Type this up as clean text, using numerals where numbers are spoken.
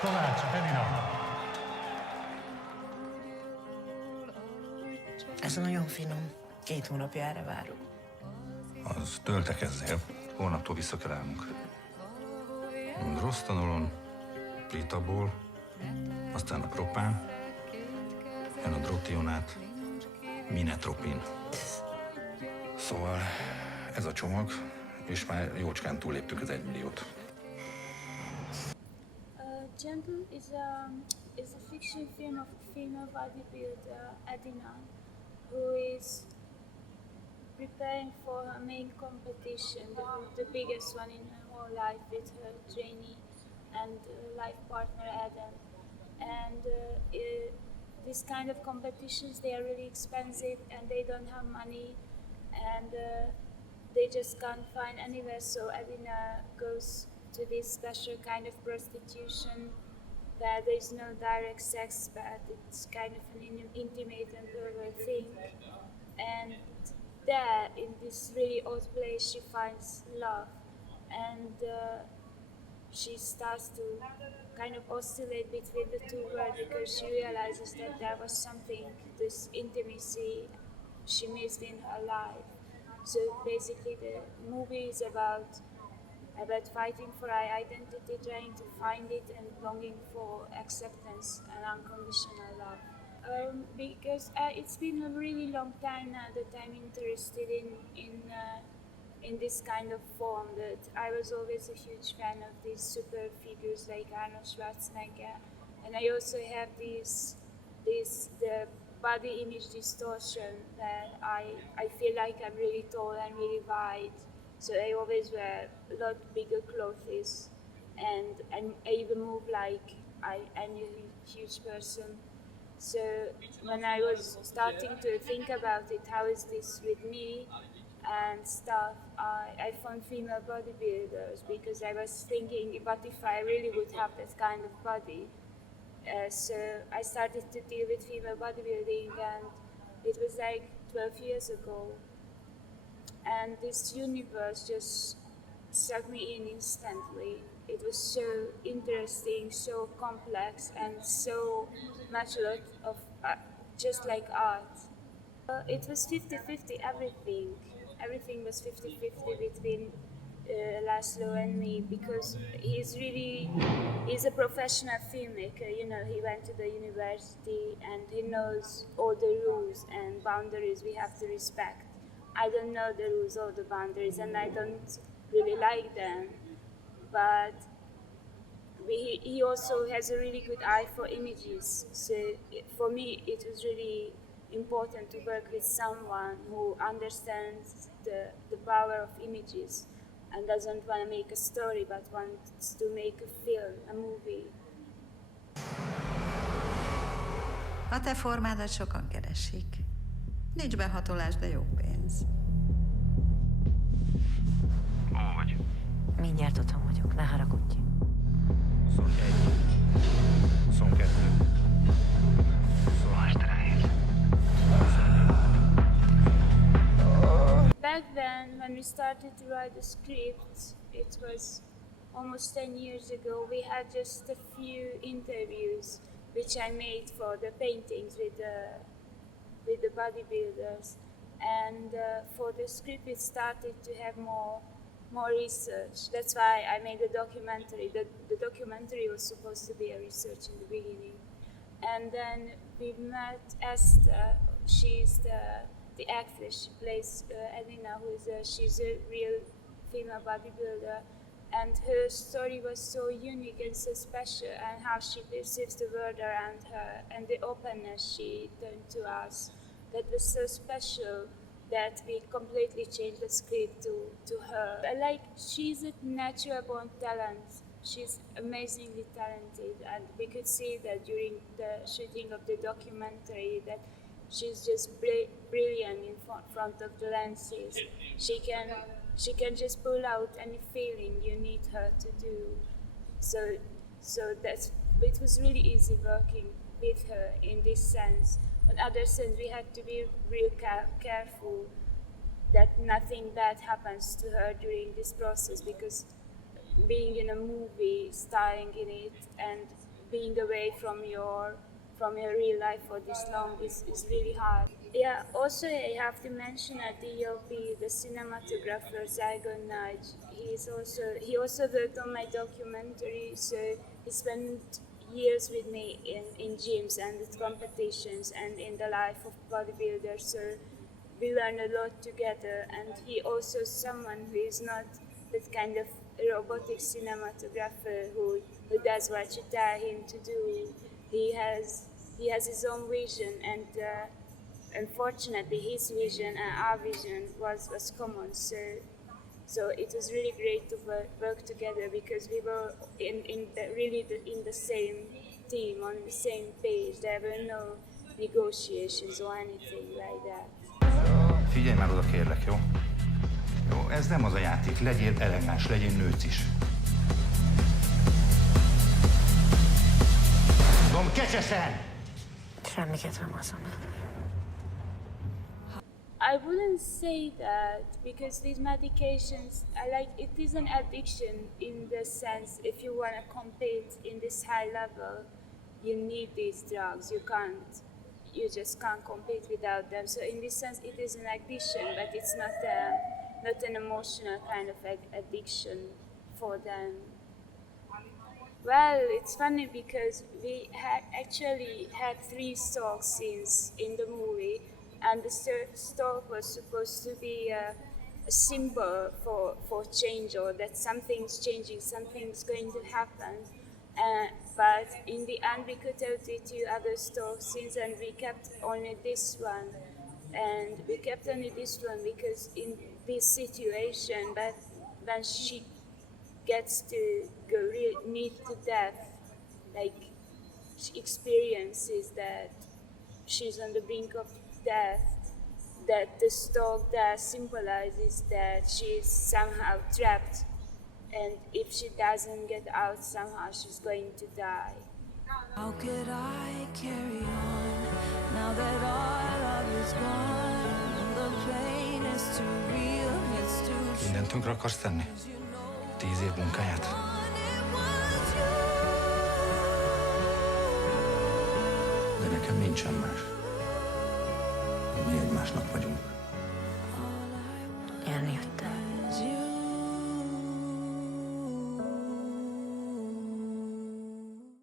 Kovács, Edina. Ez nagyon finom. 2 hónapja erre várok. Az töltekezzél. Holnaptól vissza kell állnunk. Drosztanolon, Pritaból, aztán a propán, jön a drotionát, minetropin. Szóval ez a csomag, és már jócskán túlléptük az 1 milliót. Gentle is a fiction film of a female bodybuilder, Edina, who is preparing for her main competition, the biggest one in her whole life, with her trainee and life partner Adam. And this kind of competitions, they are really expensive and they don't have money, and they just can't find anywhere. So Edina goes to this special kind of prostitution where there's no direct sex, but it's kind of an intimate and pervert thing. And there, in this really odd place, she finds love, and she starts to kind of oscillate between the two worlds because she realizes that there was something, this intimacy she missed in her life. So basically the movie is about fighting for our identity, trying to find it, and longing for acceptance and unconditional love. Because it's been a really long time now that I'm interested in this kind of form. That I was always a huge fan of these super figures like Arnold Schwarzenegger, and I also have the body image distortion that I feel like I'm really tall and really wide. So I always wear a lot bigger clothes, and I even move like I'm a huge person. So when I was starting to think about it, how is this with me and stuff, I found female bodybuilders because I was thinking, what if I really would have that kind of body? So I started to deal with female bodybuilding, and it was like 12 years ago. And this universe just sucked me in instantly. It was so interesting, so complex, and so much a lot of just like art. It was 50-50, everything. Everything was 50-50 between Laszlo and me, because he's a professional filmmaker. You know, he went to the university and he knows all the rules and boundaries we have to respect. I don't know the rules or the boundaries, and I don't really like them. But he also has a really good eye for images. So for me, it was really important to work with someone who understands the power of images and doesn't want to make a story, but wants to make a film, a movie. A te formádat sokan keresik. Nincs behatolás, de jó pénz. Hol vagy? Mindjárt otthon vagyok, ne haragudj. 21, 22, 23. Back then, when we started to write the script, it was almost 10 years ago. We had just a few interviews, which I made for the paintings with the bodybuilders, and for the script we started to have more research. That's why I made a documentary. The documentary was supposed to be a research in the beginning, and then we met Eszter. She's the actress. She plays Edina, she's a real female bodybuilder, and her story was so unique and so special, and how she perceives the world around her and the openness she turned to us. That was so special that we completely changed the script to her. Like, she's a natural born talent. She's amazingly talented, and we could see that during the shooting of the documentary that she's just brilliant in front of the lenses. She can just pull out any feeling you need her to do. So it was really easy working with her in this sense. On other sense, we had to be real careful that nothing bad happens to her during this process, because being in a movie, starring in it, and being away from your real life for this long is really hard. Yeah, also I have to mention at DOP, the cinematographer Zygon Nudge. He also worked on my documentary, so he spent years with me in gyms and at competitions and in the life of bodybuilders. So we learned a lot together, and he also someone who is not that kind of robotic cinematographer who does what you tell him to do. He has his own vision, and unfortunately his vision and our vision was common. So it was really great to work together because we were in the same team, on the same page. There were no negotiations or anything like that. Figyelj már oda, kérlek, jó? Jó, ez nem az a játék. Legyél elegáns, legyél nőc is. Dom kecsesen! Semmi kedvem azon. I wouldn't say that because these medications, it is an addiction in the sense if you want to compete in this high level, you need these drugs. You just can't compete without them. So in this sense, it is an addiction, but it's not an emotional kind of addiction for them. Well, it's funny because we actually had 3 stalk scenes in the movie, and the third stalk was supposed to be a symbol for change, or that something's changing, something's going to happen. But in the end, we cut out the 2 other stalk scenes, and we kept only this one. And we kept only this one because in this situation, but when she gets to go near to death, like she experiences that she's on the brink of death, that the stalk there symbolizes that she's somehow trapped, and if she doesn't get out somehow she's going to die. How could I carry on now that all of is gone? The pain is too real, it's too true. Mindent tönkre akarsz tenni? 10 év munkáját? De nekem nincsen más. Mi egymásnak vagyunk. Élni, hogy